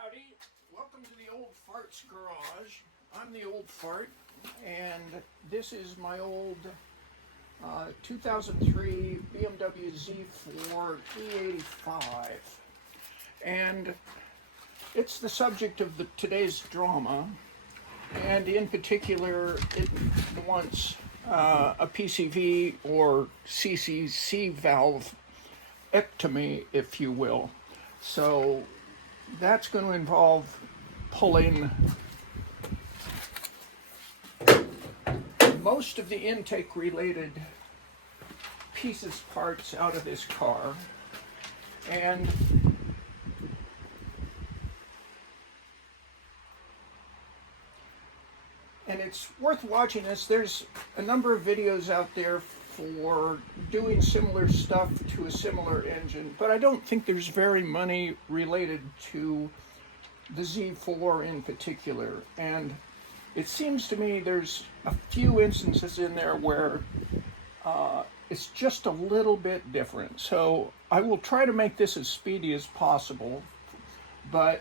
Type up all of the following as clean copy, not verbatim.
Howdy, welcome to the Old Fart's Garage. I'm the Old Fart, and this is my old 2003 BMW Z4 E85. And it's the subject of today's drama, and in particular, it wants a PCV or CCV valve ectomy, if you will. So that's going to involve pulling most of the intake related pieces, parts out of this car, and it's worth watching this. There's a number of videos out there for doing similar stuff to a similar engine, but I don't think there's very many related to the Z4 in particular. And it seems to me there's a few instances in there where it's just a little bit different. So I will try to make this as speedy as possible, but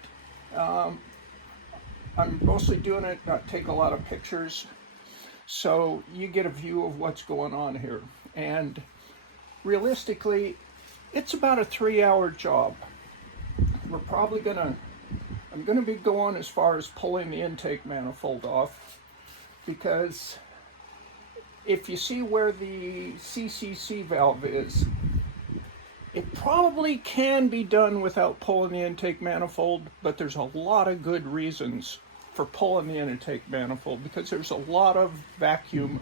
I'm mostly doing it, not take a lot of pictures, so you get a view of what's going on here. And realistically, it's about a 3-hour job. I'm gonna be going as far as pulling the intake manifold off, because if you see where the CCV valve is, it probably can be done without pulling the intake manifold, but there's a lot of good reasons for pulling the intake manifold, because there's a lot of vacuum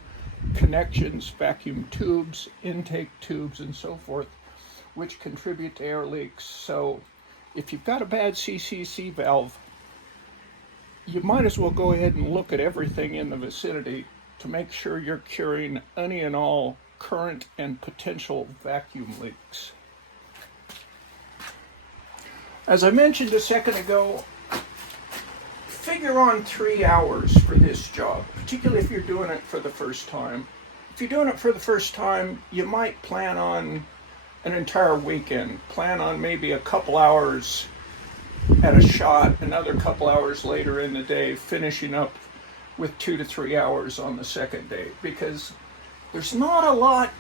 connections, vacuum tubes, intake tubes, and so forth, which contribute to air leaks. So if you've got a bad CCV valve, you might as well go ahead and look at everything in the vicinity to make sure you're curing any and all current and potential vacuum leaks. As I mentioned a second ago, figure on 3 hours for this job, particularly if you're doing it for the first time. If you're doing it for the first time, you might plan on an entire weekend. Plan on maybe a couple hours at a shot, another couple hours later in the day, finishing up with 2 to 3 hours on the second day, because there's not a lot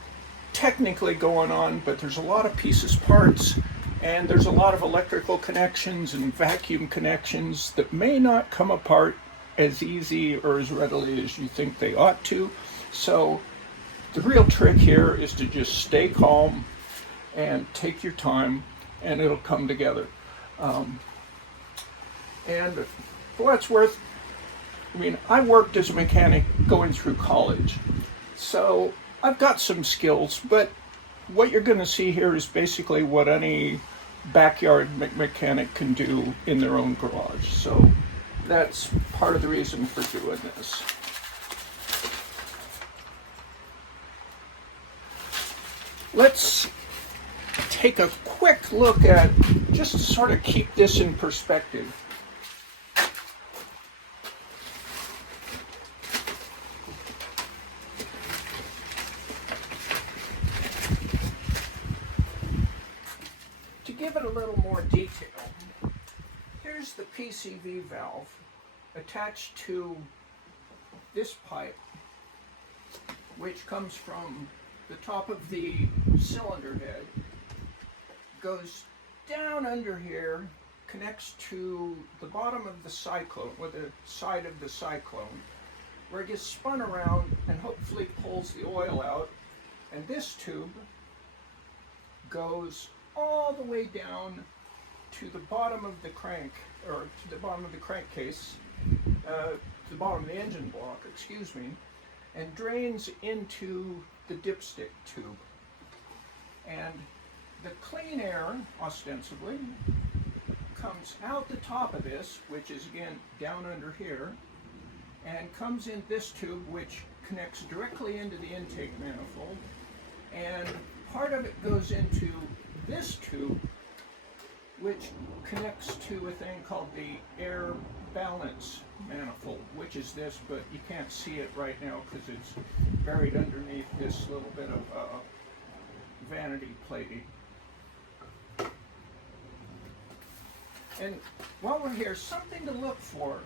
technically going on, but there's a lot of pieces, parts, and there's a lot of electrical connections and vacuum connections that may not come apart as easy or as readily as you think they ought to. So the real trick here is to just stay calm and take your time, and it'll come together. And for what it's worth, I mean, I worked as a mechanic going through college, so I've got some skills, but what you're going to see here is basically what any backyard mechanic can do in their own garage. So that's part of the reason for doing this. Let's take a quick look at, just to sort of keep this in perspective, give it a little more detail. Here's the PCV valve attached to this pipe, which comes from the top of the cylinder head, goes down under here, connects to the bottom of the cyclone, or the side of the cyclone, where it gets spun around and hopefully pulls the oil out. And this tube goes all the way down to the bottom of the crank, or to the bottom of the crankcase, to the bottom of the engine block, excuse me, and drains into the dipstick tube. And the clean air, ostensibly, comes out the top of this, which is again down under here, and comes in this tube, which connects directly into the intake manifold, and part of it goes into this tube, which connects to a thing called the air balance manifold, which is this, but you can't see it right now because it's buried underneath this little bit of vanity plating. And while we're here, something to look for.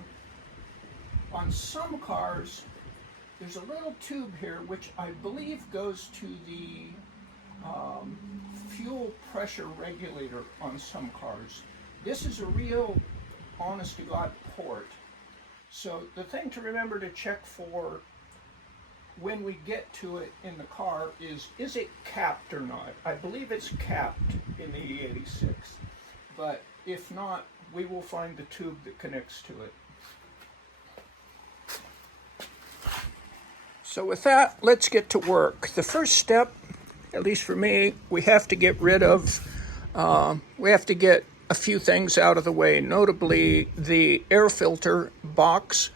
On some cars, there's a little tube here which I believe goes to the fuel pressure regulator on some cars. This is a real honest to God port. So the thing to remember to check for when we get to it in the car is it capped or not? I believe it's capped in the E86, but if not, we will find the tube that connects to it. So with that, let's get to work. The first step, at least for me, we have to get a few things out of the way, notably the air filter box,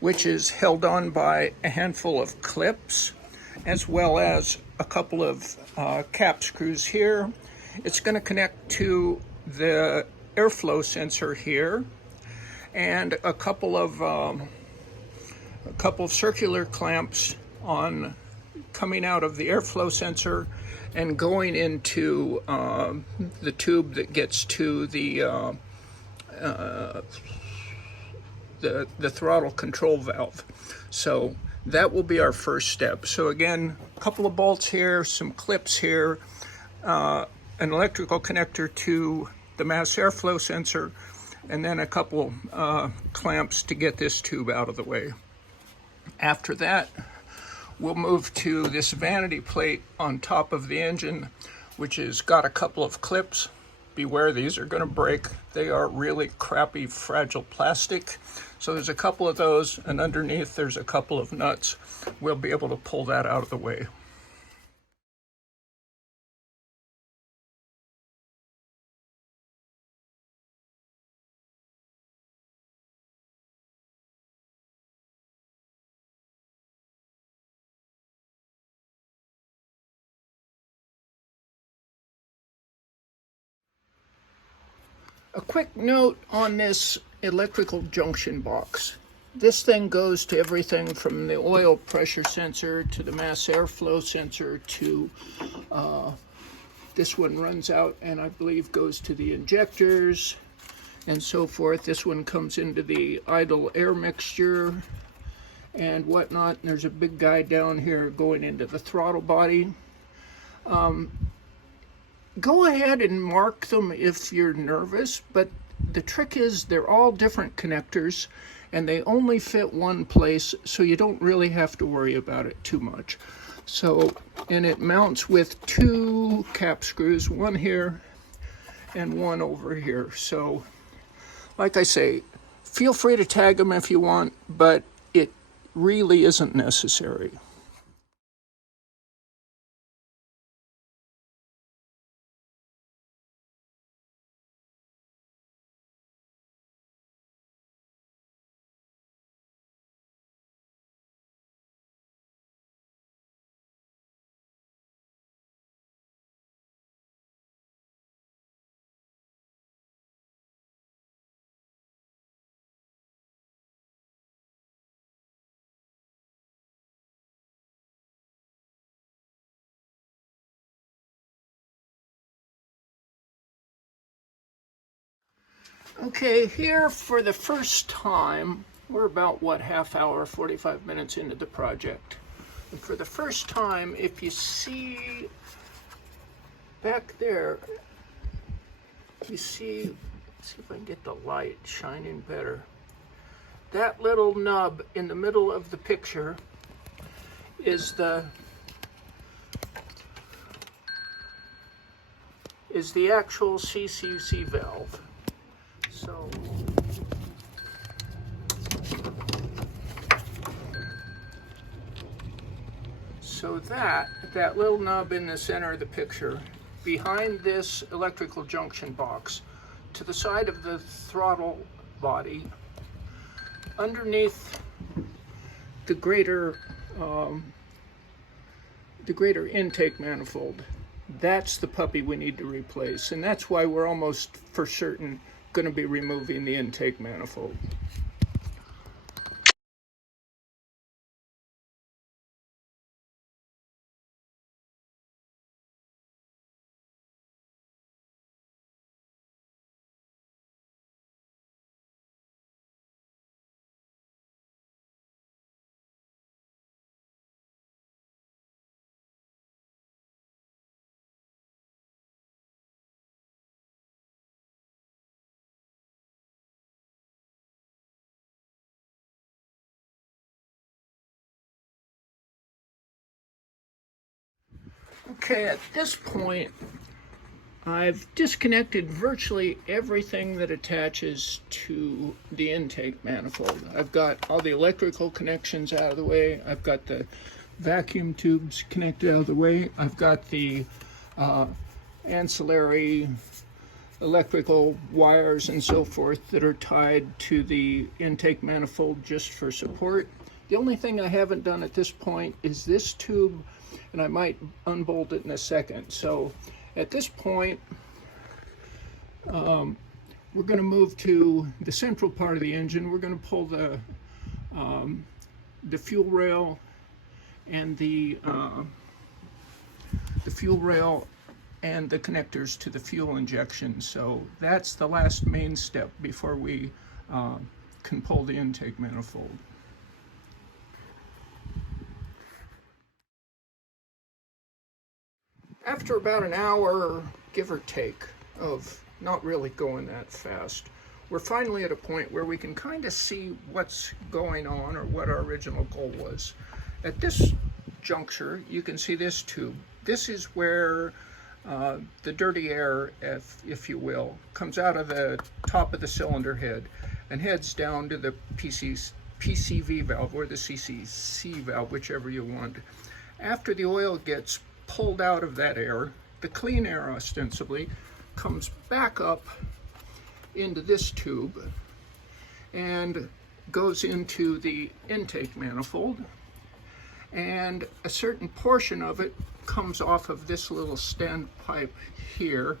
which is held on by a handful of clips, as well as a couple of cap screws here. It's going to connect to the airflow sensor here, and a couple of circular clamps on coming out of the airflow sensor and going into the tube that gets to the throttle control valve. So that will be our first step. So again, a couple of bolts here, some clips here, an electrical connector to the mass airflow sensor, and then a couple clamps to get this tube out of the way. After that, we'll move to this vanity plate on top of the engine, which has got a couple of clips. Beware, these are going to break. They are really crappy, fragile plastic. So there's a couple of those, and underneath there's a couple of nuts. We'll be able to pull that out of the way. A quick note on this electrical junction box. This thing goes to everything from the oil pressure sensor to the mass airflow sensor to this one runs out and I believe goes to the injectors and so forth. This one comes into the idle air mixture and whatnot. And there's a big guy down here going into the throttle body. Go ahead and mark them if you're nervous, but the trick is they're all different connectors and they only fit one place, so you don't really have to worry about it too much. So, and it mounts with two cap screws, one here and one over here. So, like I say, feel free to tag them if you want, but it really isn't necessary. Okay, here for the first time, we're about, half hour, 45 minutes into the project. And for the first time, if you see back there, you see, let's see if I can get the light shining better. That little nub in the middle of the picture is the actual CCV valve. So that little nub in the center of the picture, behind this electrical junction box, to the side of the throttle body, underneath the greater intake manifold, that's the puppy we need to replace, and that's why we're almost for certain going to be removing the intake manifold. Okay, at this point, I've disconnected virtually everything that attaches to the intake manifold. I've got all the electrical connections out of the way. I've got the vacuum tubes connected out of the way. I've got the ancillary electrical wires and so forth that are tied to the intake manifold just for support. The only thing I haven't done at this point is this tube, and I might unbolt it in a second. So at this point, we're going to move to the central part of the engine. We're going to pull the fuel rail and the fuel rail and the connectors to the fuel injection. So that's the last main step before we can pull the intake manifold. After about an hour, give or take, of not really going that fast, we're finally at a point where we can kind of see what's going on or what our original goal was. At this juncture, you can see this tube. This is where the dirty air, if you will, comes out of the top of the cylinder head and heads down to the PCV valve or the CCV valve, whichever you want. After the oil gets pulled out of that air, the clean air ostensibly comes back up into this tube and goes into the intake manifold, and a certain portion of it comes off of this little standpipe here,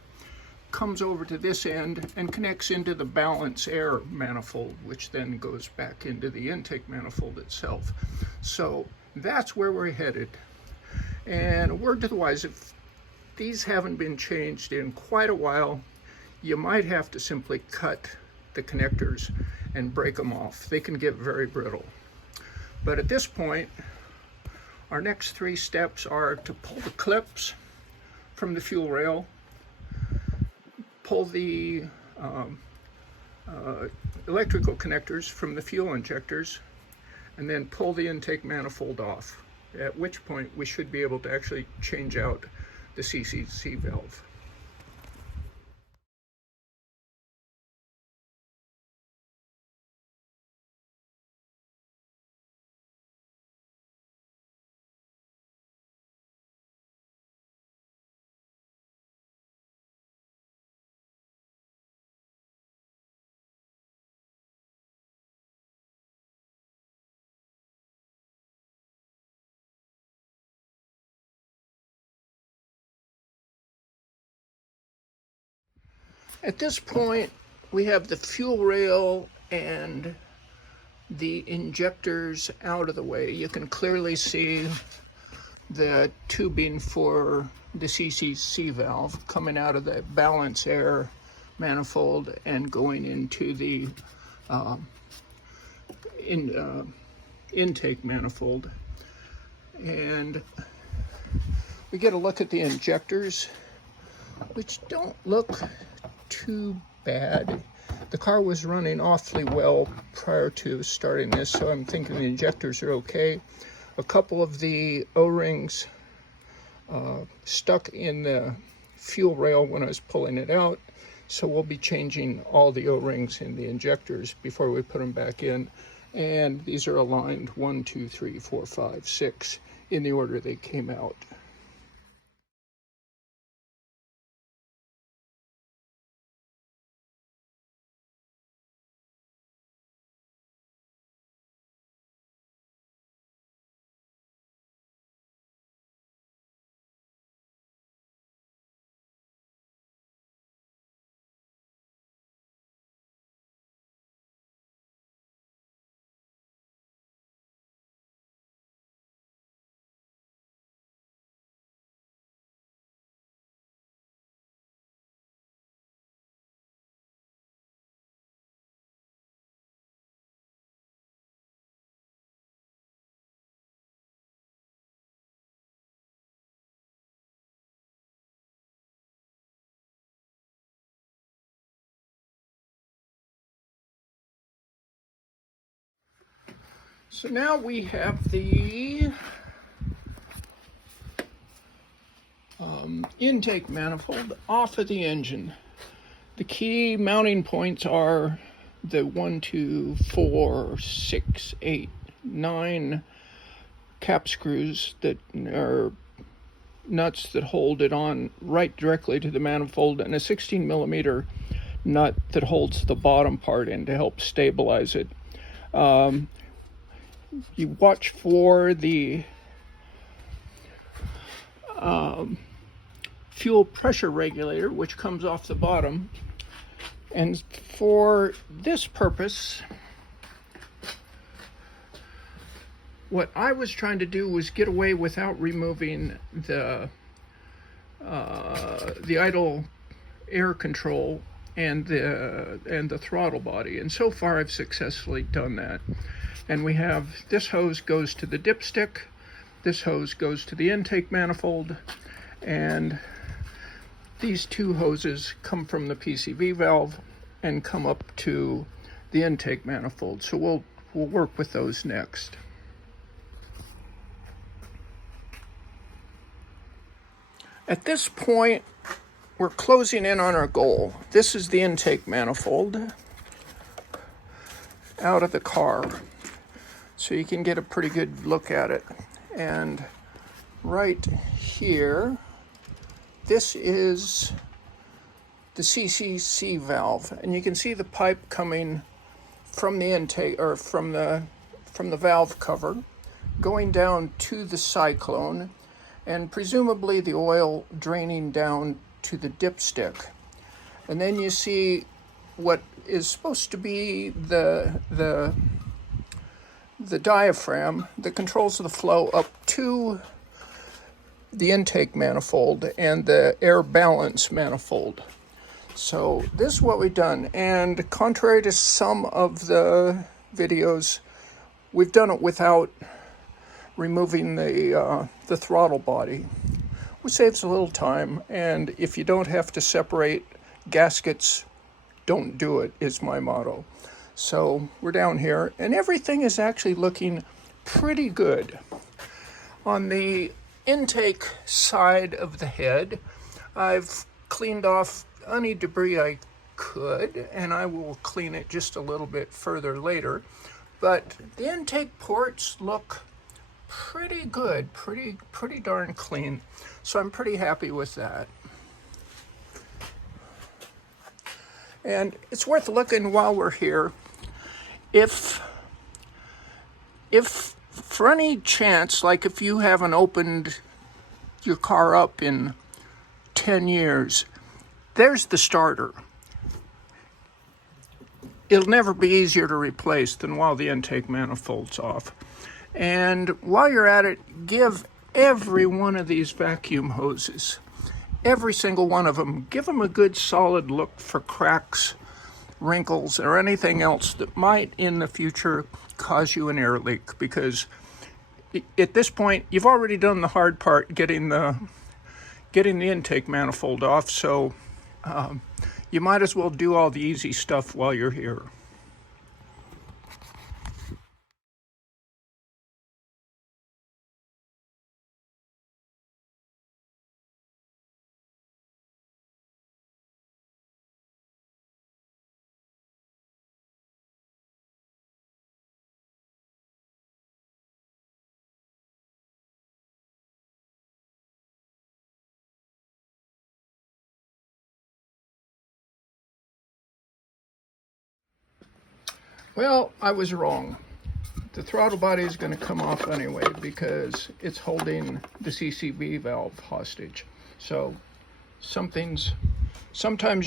comes over to this end and connects into the balance air manifold, which then goes back into the intake manifold itself. So that's where we're headed. And a word to the wise, if these haven't been changed in quite a while, you might have to simply cut the connectors and break them off. They can get very brittle. But at this point, our next three steps are to pull the clips from the fuel rail, pull the electrical connectors from the fuel injectors, and then pull the intake manifold off, at which point we should be able to actually change out the CCV valve. At this point, we have the fuel rail and the injectors out of the way. You can clearly see the tubing for the CCV valve coming out of the balance air manifold and going into the intake manifold. And we get a look at the injectors, which don't look too bad. The car was running awfully well prior to starting this, so I'm thinking the injectors are okay. A couple of the O-rings stuck in the fuel rail when I was pulling it out, so we'll be changing all the O-rings in the injectors before we put them back in. And these are aligned 1, 2, 3, 4, 5, 6 in the order they came out. So now we have the intake manifold off of the engine. The key mounting points are the 1, 2, 4, 6, 8, 9 cap screws that are nuts that hold it on right directly to the manifold, and a 16 millimeter nut that holds the bottom part in to help stabilize it. You watch for the fuel pressure regulator, which comes off the bottom. And for this purpose, what I was trying to do was get away without removing the idle air control and the throttle body. And so far I've successfully done that. And we have this hose goes to the dipstick, this hose goes to the intake manifold, and these two hoses come from the PCV valve and come up to the intake manifold. So we'll work with those next. At this point, we're closing in on our goal. This is the intake manifold out of the car, so you can get a pretty good look at it. And right here, this is the CCV valve, and you can see the pipe coming from the intake, or from the valve cover, going down to the cyclone, and presumably the oil draining down to the dipstick. And then you see what is supposed to be the diaphragm that controls the flow up to the intake manifold and the air balance manifold. So this is what we've done, and contrary to some of the videos, we've done it without removing the throttle body, which saves a little time. And if you don't have to separate gaskets, don't do it, is my motto. So we're down here, and everything is actually looking pretty good. On the intake side of the head, I've cleaned off any debris I could, and I will clean it just a little bit further later. But the intake ports look pretty good, pretty darn clean. So I'm pretty happy with that. And it's worth looking while we're here. If for any chance, like if you haven't opened your car up in 10 years, there's the starter. It'll never be easier to replace than while the intake manifold's off. And while you're at it, give every one of these vacuum hoses, every single one of them, give them a good solid look for cracks, wrinkles, or anything else that might in the future cause you an air leak, because at this point you've already done the hard part, getting the intake manifold off. So you might as well do all the easy stuff while you're here. Well, I was wrong. The throttle body is going to come off anyway because it's holding the CCV valve hostage. So sometimes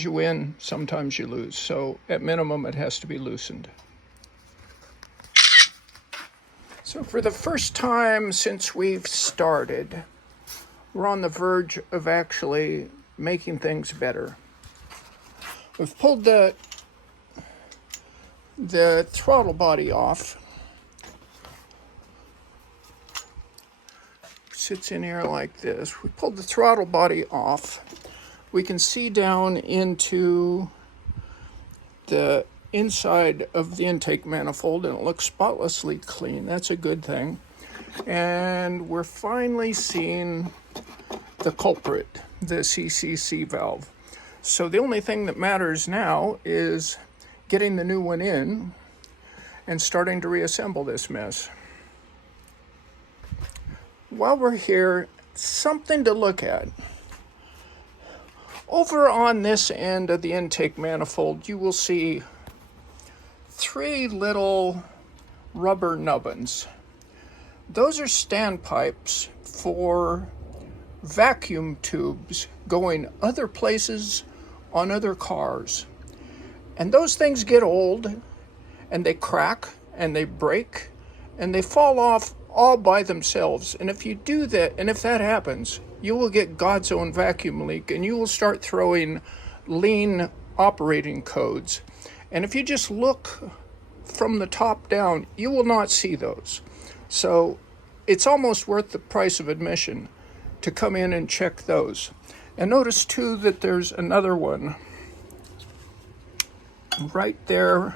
you win, sometimes you lose. So at minimum, it has to be loosened. So for the first time since we've started, we're on the verge of actually making things better. We've pulled the throttle body off. Sits in here like this. We pulled the throttle body off. We can see down into the inside of the intake manifold, and it looks spotlessly clean. That's a good thing. And we're finally seeing the culprit. the CCC valve. So the only thing that matters now is getting the new one in and starting to reassemble this mess. While we're here, something to look at. Over on this end of the intake manifold, you will see 3 little rubber nubbins. Those are standpipes for vacuum tubes going other places on other cars. And those things get old, and they crack, and they break, and they fall off all by themselves. And if you do that, and if that happens, you will get God's own vacuum leak, and you will start throwing lean operating codes. And if you just look from the top down, you will not see those. So it's almost worth the price of admission to come in and check those. And notice too that there's another one right there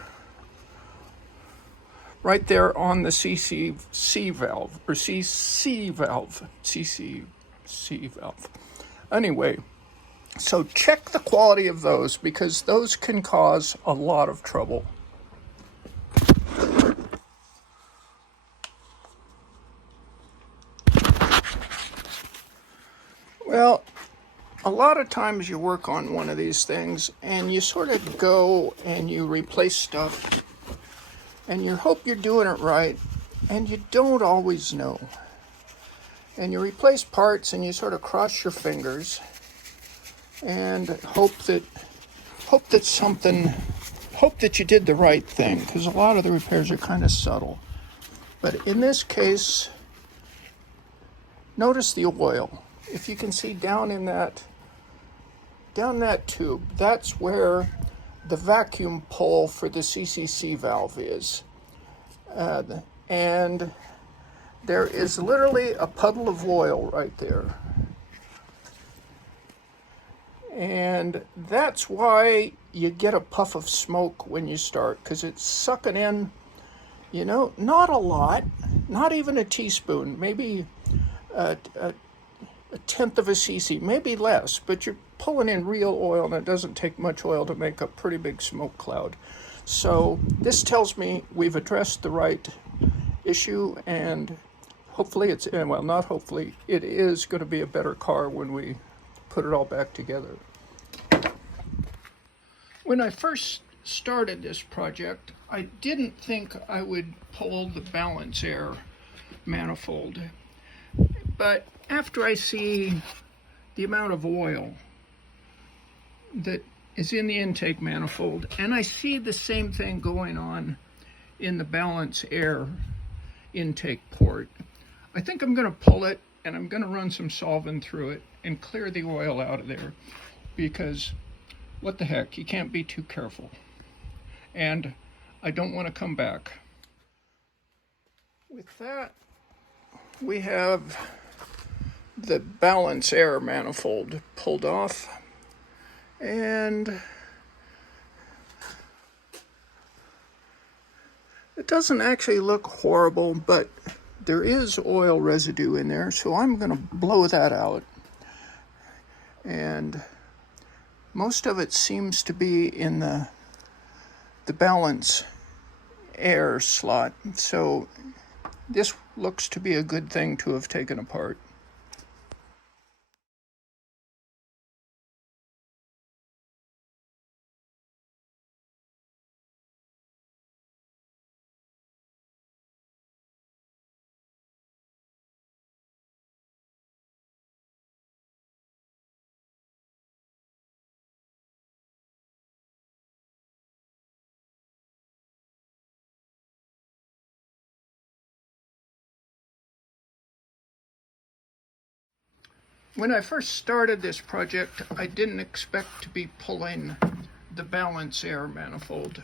on the CCC valve, or CC valve, CCC valve. Anyway, so check the quality of those, because those can cause a lot of trouble. Well, a lot of times you work on one of these things and you sort of go and you replace stuff and you hope you're doing it right, and you don't always know. And you replace parts and you sort of cross your fingers and hope that you did the right thing, because a lot of the repairs are kind of subtle. But in this case, notice the oil. If you can see down that tube, that's where the vacuum pole for the CCC valve is. And there is literally a puddle of oil right there. And that's why you get a puff of smoke when you start, because it's sucking in, not a lot, not even a teaspoon, maybe a tenth of a cc, maybe less, but you're pulling in real oil, and it doesn't take much oil to make a pretty big smoke cloud. So this tells me we've addressed the right issue, and hopefully it is going to be a better car when we put it all back together. When I first started this project, I didn't think I would pull the balance air manifold, but after I see the amount of oil that is in the intake manifold, and I see the same thing going on in the balance air intake port, I think I'm going to pull it, and I'm going to run some solvent through it and clear the oil out of there, because what the heck, you can't be too careful. And I don't want to come back. With that, we have the balance air manifold pulled off, and it doesn't actually look horrible, but there is oil residue in there, so I'm going to blow that out. And most of it seems to be in the balance air slot, so this looks to be a good thing to have taken apart. When I first started this project, I didn't expect to be pulling the balance air manifold,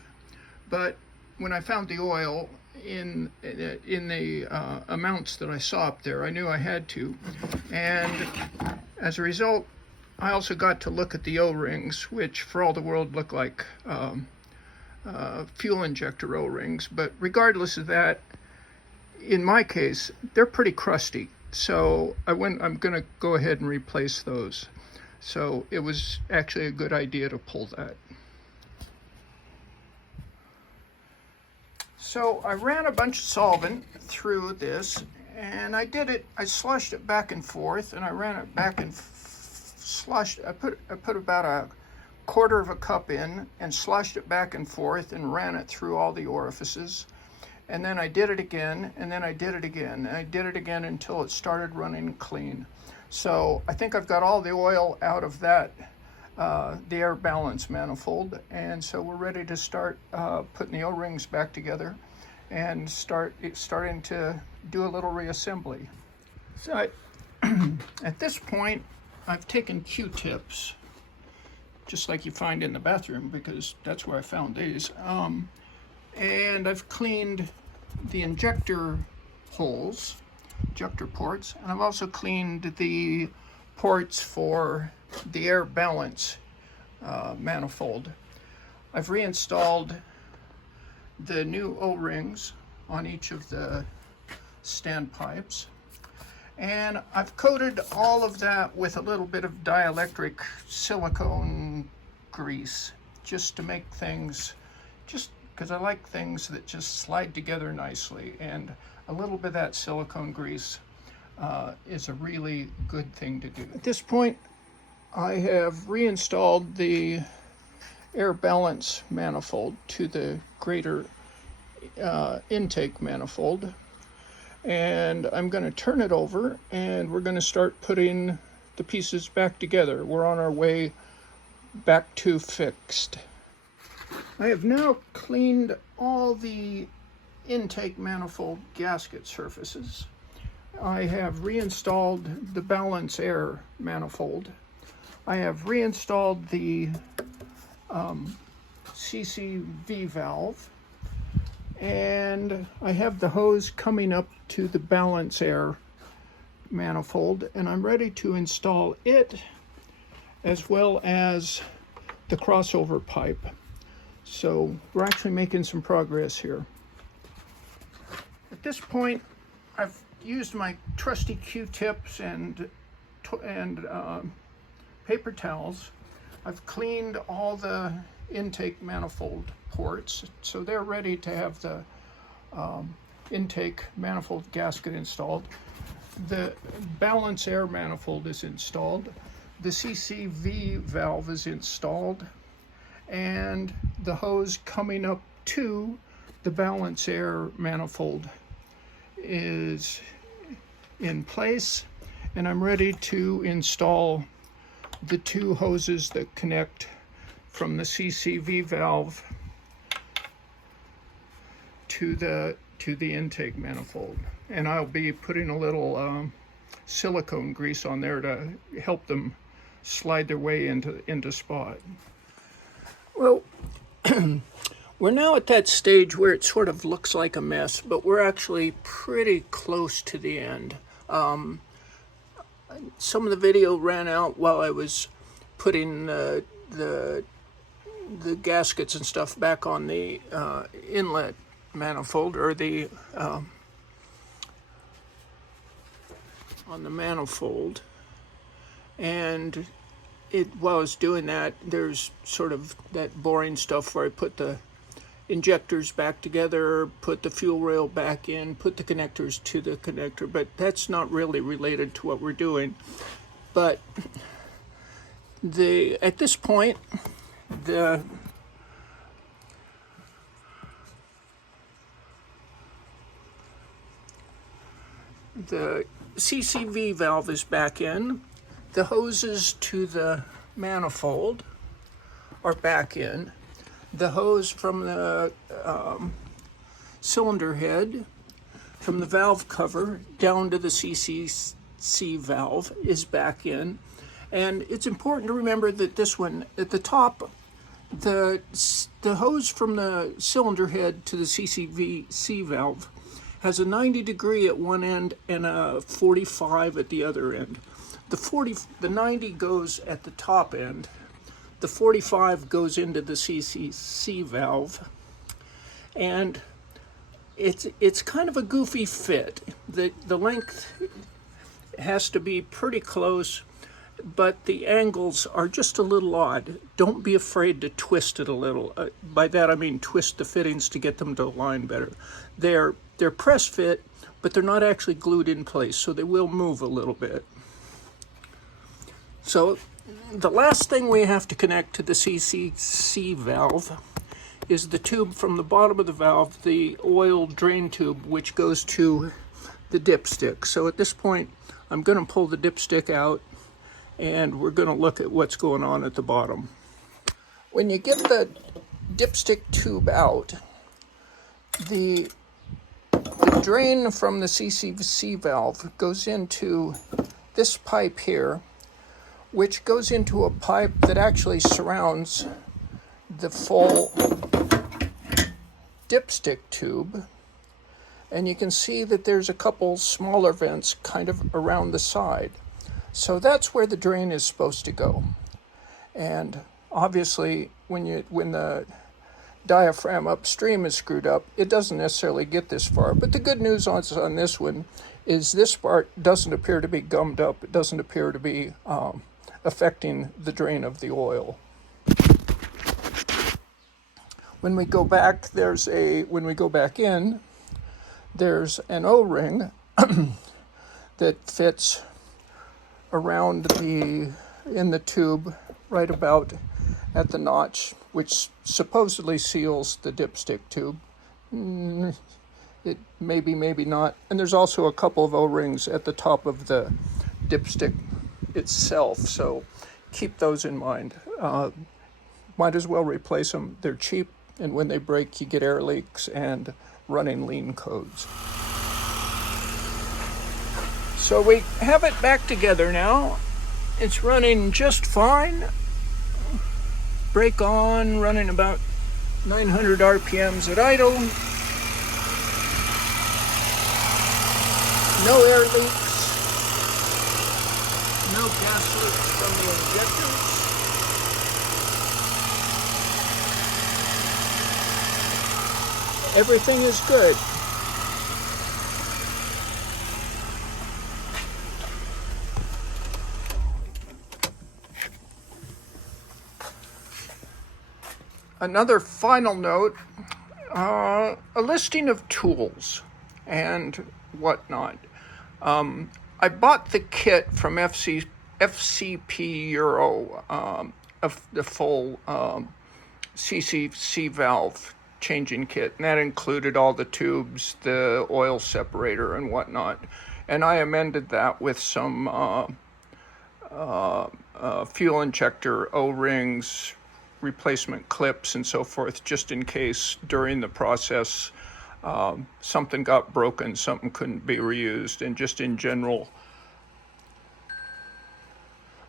but when I found the oil in the amounts that I saw up there, I knew I had to. And as a result, I also got to look at the O-rings, which for all the world look like fuel injector O-rings, but regardless of that, in my case, they're pretty crusty. So I'm going to go ahead and replace those. So it was actually a good idea to pull that. So I ran a bunch of solvent through this, and I slushed it back and forth, and I ran it back and slushed. I put about a quarter of a cup in and slushed it back and forth and ran it through all the orifices. And then I did it again, and then I did it again, and I did it again until it started running clean. So I think I've got all the oil out of that, the air balance manifold, and so we're ready to start putting the O-rings back together and starting to do a little reassembly. So at this point, I've taken Q-tips, just like you find in the bathroom, because that's where I found these, and I've cleaned the injector holes, injector ports, and I've also cleaned the ports for the air balance manifold. I've reinstalled the new O-rings on each of the standpipes, and I've coated all of that with a little bit of dielectric silicone grease, just to make things, just because I like things that just slide together nicely, and a little bit of that silicone grease is a really good thing to do. At this point, I have reinstalled the air balance manifold to the greater intake manifold, and I'm going to turn it over, and we're going to start putting the pieces back together. We're on our way back to fixed. I have now cleaned all the intake manifold gasket surfaces. I have reinstalled the balance air manifold. I have reinstalled the CCV valve, and I have the hose coming up to the balance air manifold, and I'm ready to install it as well as the crossover pipe. So we're actually making some progress here. At this point, I've used my trusty Q-tips and paper towels. I've cleaned all the intake manifold ports, so they're ready to have the intake manifold gasket installed. The balance air manifold is installed. The CCV valve is installed, and the hose coming up to the balance air manifold is in place, and I'm ready to install the two hoses that connect from the CCV valve to the intake manifold. And I'll be putting a little silicone grease on there to help them slide their way into spot. Well, we're now at that stage where it sort of looks like a mess, but we're actually pretty close to the end. Some of the video ran out while I was putting the gaskets and stuff back on the inlet manifold, or the on the manifold, and while I was doing that, there's sort of that boring stuff where I put the injectors back together, put the fuel rail back in, put the connectors to the connector, but that's not really related to what we're doing. But at this point, the CCV valve is back in. The hoses to the manifold are back in. The hose from the cylinder head, from the valve cover down to the CCC valve is back in. And it's important to remember that this one, at the top, the hose from the cylinder head to the CCV valve has a 90 degree at one end and a 45 at the other end. The 90 goes at the top end. The 45 goes into the CCC valve, and it's kind of a goofy fit. The length has to be pretty close. but the angles are just a little odd. Don't be afraid to twist it a little. By that I mean twist the fittings to get them to align better. They're press fit, but they're not actually glued in place, so they will move a little bit. So the last thing we have to connect to the CCV valve is the tube from the bottom of the valve, the oil drain tube, which goes to the dipstick. So at this point, I'm going to pull the dipstick out, and we're going to look at what's going on at the bottom. When you get the dipstick tube out, the drain from the CCV valve goes into this pipe here, which goes into a pipe that actually surrounds the full dipstick tube. And you can see that there's a couple smaller vents kind of around the side. So that's where the drain is supposed to go. And obviously, when the diaphragm upstream is screwed up, it doesn't necessarily get this far. But the good news on this one is this part doesn't appear to be gummed up. It doesn't appear to be affecting the drain of the oil. When we go back, when we go back in, there's an O-ring that fits around in the tube right about at the notch, which supposedly seals the dipstick tube. It maybe not. And there's also a couple of O-rings at the top of the dipstick itself, so keep those in mind. Might as well replace them. They're cheap, and when they break, you get air leaks and running lean codes. So we have it back together now. It's running just fine. Brake on, running about 900 RPMs at idle. No air leaks. No gas leaks from the injectors. Everything is good. Another final note, a listing of tools and whatnot. I bought the kit from FCP Euro, of the full CCV valve changing kit, and that included all the tubes, the oil separator, and whatnot. And I amended that with some fuel injector O-rings, replacement clips, and so forth, just in case during the process something got broken, something couldn't be reused, and just in general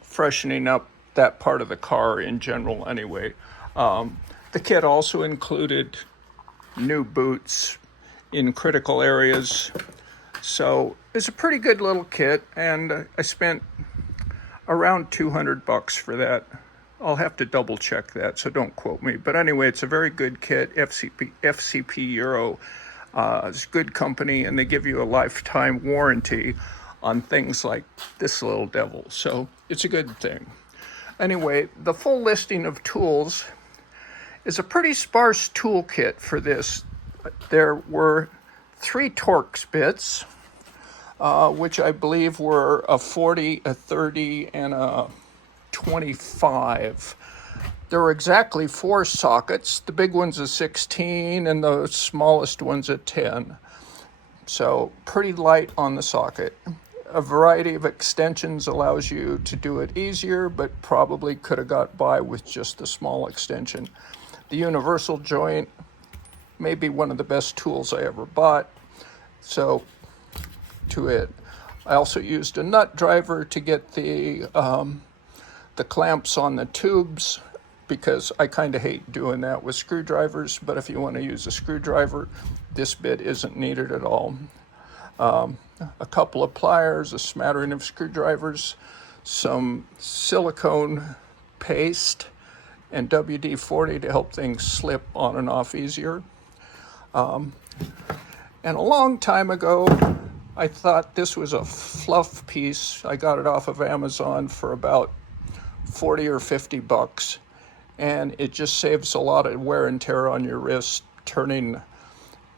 freshening up that part of the car in general anyway. The kit also included new boots in critical areas, so it's a pretty good little kit, and I spent around $200 for that. I'll have to double check that, so don't quote me. But anyway, it's a very good kit. FCP Euro is a good company, and they give you a lifetime warranty on things like this little devil. So it's a good thing. Anyway, the full listing of tools is a pretty sparse toolkit for this. There were 3 Torx bits, which I believe were a 40, a 30, and a 25. There were exactly 4 sockets. The big one's a 16 and the smallest one's a 10. So pretty light on the socket. A variety of extensions allows you to do it easier, but probably could have got by with just the small extension. The universal joint may be one of the best tools I ever bought. So to it. I also used a nut driver to get the clamps on the tubes, because I kind of hate doing that with screwdrivers, but if you want to use a screwdriver, this bit isn't needed at all. A couple of pliers, a smattering of screwdrivers, some silicone paste, and WD-40 to help things slip on and off easier. And a long time ago, I thought this was a fluff piece. I got it off of Amazon for about 40 or 50 bucks. And it just saves a lot of wear and tear on your wrist, turning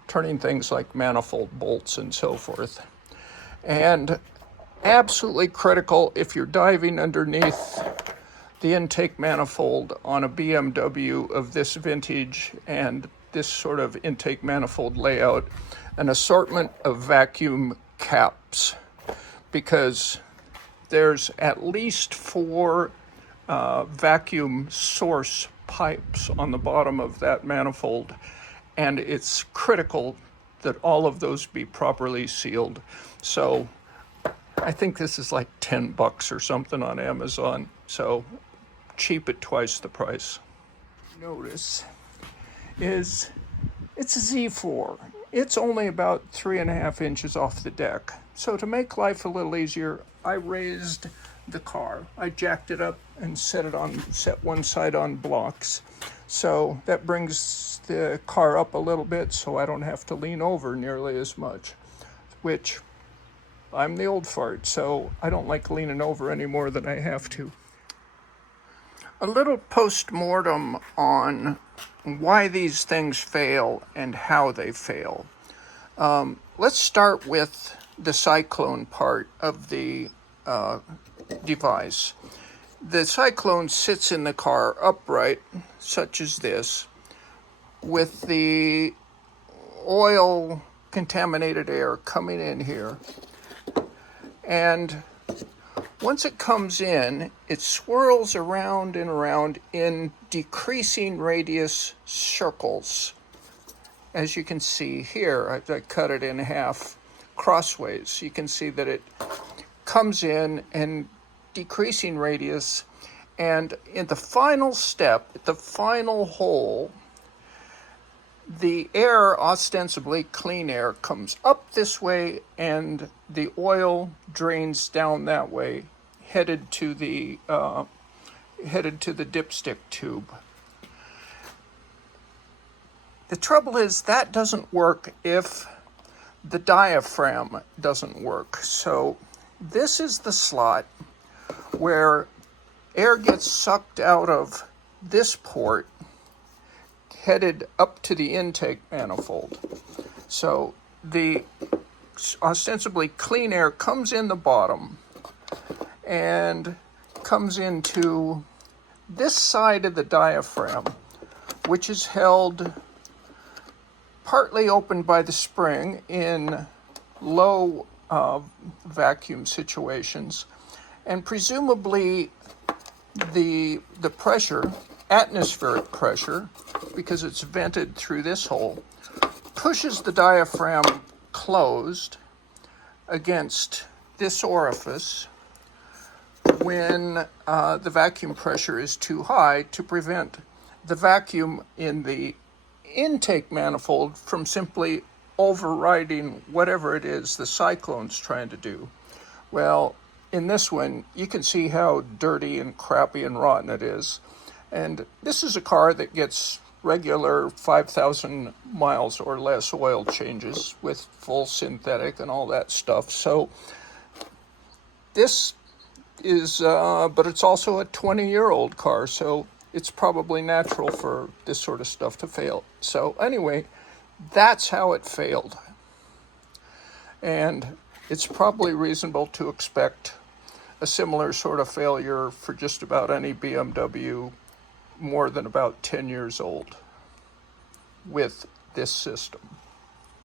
things like manifold bolts and so forth. And absolutely critical if you're diving underneath the intake manifold on a BMW of this vintage and this sort of intake manifold layout, an assortment of vacuum caps, because there's at least 4 vacuum source pipes on the bottom of that manifold, and it's critical that all of those be properly sealed. So I think this is like 10 bucks or something on Amazon, so cheap at twice the price. Notice is it's a Z4. It's only about 3.5 inches off the deck. So to make life a little easier, I raised the car. I jacked it up and set one side on blocks. So that brings the car up a little bit so I don't have to lean over nearly as much, which I'm the old fart, so I don't like leaning over any more than I have to. A little post-mortem on why these things fail and how they fail. Let's start with the cyclone part of the device. The cyclone sits in the car upright, such as this, with the oil contaminated air coming in here. And once it comes in, it swirls around and around in decreasing radius circles. As you can see here, I cut it in half crossways. You can see that it comes in and decreasing radius, and in the final step, at the final hole, the air, ostensibly clean air, comes up this way and the oil drains down that way, headed to the dipstick tube. The trouble is that doesn't work if the diaphragm doesn't work. So this is the slot where air gets sucked out of this port, headed up to the intake manifold. So the ostensibly clean air comes in the bottom and comes into this side of the diaphragm, which is held partly opened by the spring in low vacuum situations, and presumably the pressure, atmospheric pressure, because it's vented through this hole, pushes the diaphragm closed against this orifice when the vacuum pressure is too high, to prevent the vacuum in the intake manifold from simply overriding whatever it is the cyclone's trying to do. Well, in this one, you can see how dirty and crappy and rotten it is. And this is a car that gets regular 5,000 miles or less oil changes with full synthetic and all that stuff. So this is, but it's also a 20-year-old car, so it's probably natural for this sort of stuff to fail. So anyway, that's how it failed. And it's probably reasonable to expect a similar sort of failure for just about any BMW more than about 10 years old with this system.